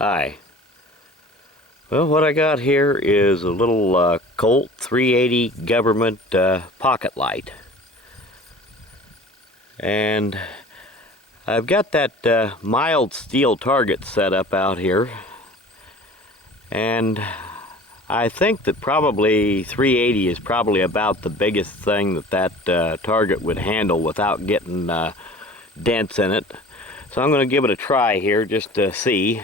Hi. Well, what I got here is a little Colt 380 government pocket light. And I've got that mild steel target set up out here. And I think that probably 380 is probably about the biggest thing that target would handle without getting dents in it. So I'm going to give it a try here just to see.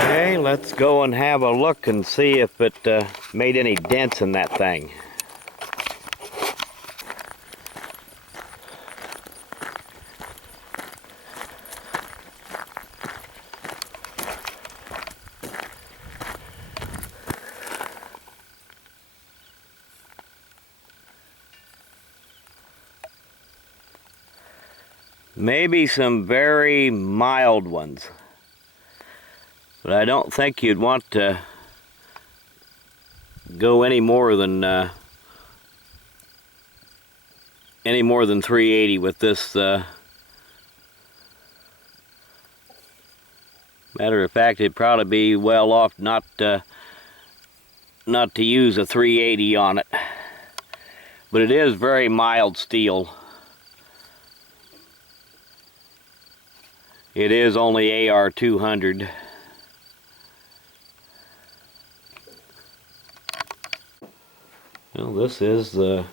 Okay, let's go and have a look and see if it made any dents in that thing. Maybe some very mild ones. But I don't think you'd want to go any more than 380 with this. Matter of fact, it'd probably be well off not to use a 380 on it. But it is very mild steel. It is only AR 200. Well, this is the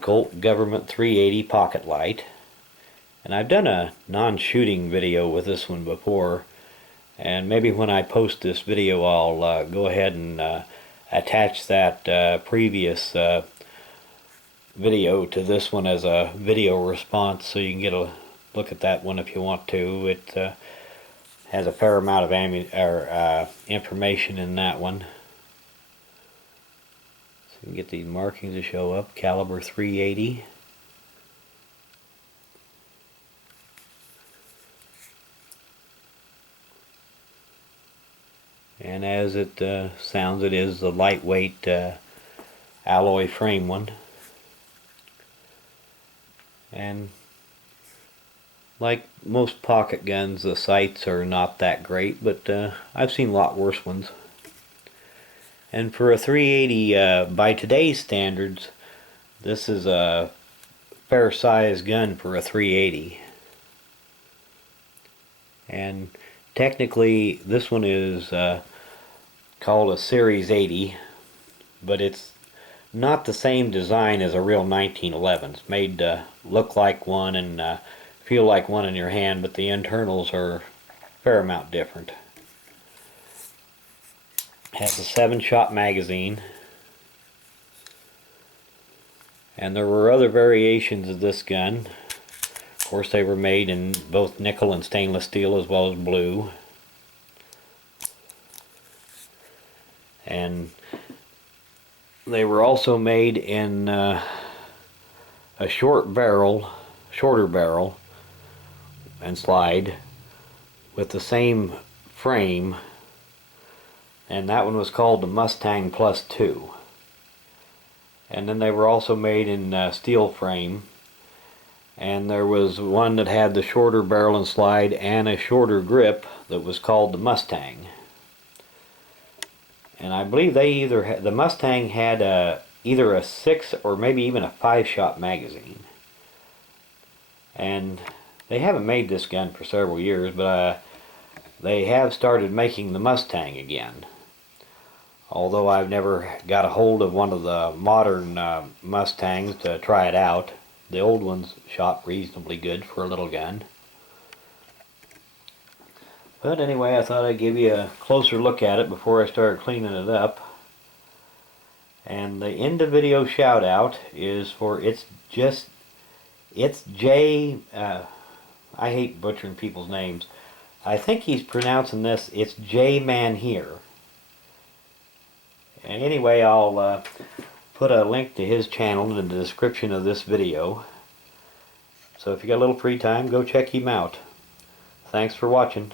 Colt Government 380 pocket light, and I've done a non-shooting video with this one before, and maybe when I post this video I'll go ahead and attach that previous video to this one as a video response, so you can get a look at that one if you want to. It has a fair amount of information in that one. You can get these markings to show up. Caliber 380. And as it sounds, it is the lightweight alloy frame one. And like most pocket guns, the sights are not that great, but I've seen a lot worse ones. And for a 380, by today's standards, this is a fair size gun for a 380. And technically, this one is called a Series 80, but it's not the same design as a real 1911. It's made to look like one and feel like one in your hand, but the internals are a fair amount different. Has a 7-shot magazine, and there were other variations of this gun. Of course, they were made in both nickel and stainless steel as well as blue, and they were also made in a shorter barrel and slide with the same frame. And that one was called the Mustang Plus 2. And then they were also made in steel frame. And there was one that had the shorter barrel and slide and a shorter grip that was called the Mustang. And I believe they the Mustang had either a 6 or maybe even a 5-shot magazine. And they haven't made this gun for several years, but they have started making the Mustang again. Although I've never got a hold of one of the modern Mustangs to try it out. The old ones shot reasonably good for a little gun. But anyway, I thought I'd give you a closer look at it before I start cleaning it up. And the end of video shout out is for It's J, I hate butchering people's names. I think he's pronouncing this, it's J Man Here. And anyway, I'll put a link to his channel in the description of this video. So if you got a little free time, go check him out. Thanks for watching.